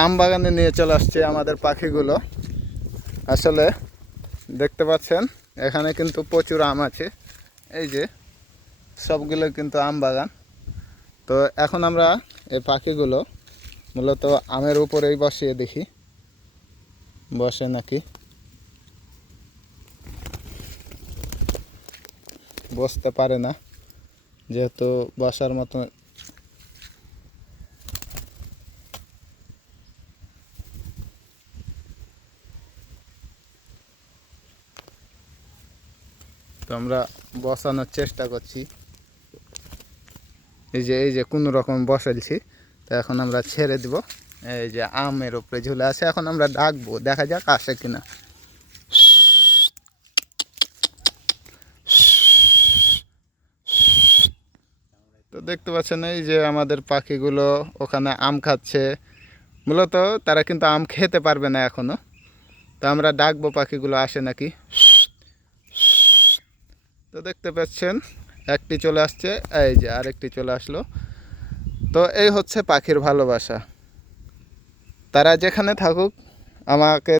আম বাগানে নিয়ে চলে আসছে আমাদের পাখিগুলো। আসলে দেখতে পাচ্ছেন এখানে কিন্তু প্রচুর আম আছে, এই যে সবগুলো কিন্তু আম বাগান। তো এখন আমরা এই পাখিগুলো মূলত আমের উপরেই বসিয়ে দেখি বসে নাকি। বসতে পারে না, যেহেতু বসার মতো তো আমরা বসানোর চেষ্টা করছি। এই যে কোনো রকম বসাইছি, তো এখন আমরা ছেড়ে দিব। এই যে আমের উপরে ঝুলে আছে, এখন আমরা ডাকবো, দেখা যাক আসে কিনা। তো দেখতে পাচ্ছেন এই যে আমাদের পাখিগুলো ওখানে আম খাচ্ছে। মূলত তারা কিন্তু আম খেতে পারবে না এখনো। তো আমরা ডাকবো পাখিগুলো আসে নাকি। তো দেখতে পাচ্ছেন একটি চলে আসছে, এই যে আরেকটি চলে আসলো। তো এই হচ্ছে পাখির ভালোবাসা। তারা যেখানে থাকুক আমাকে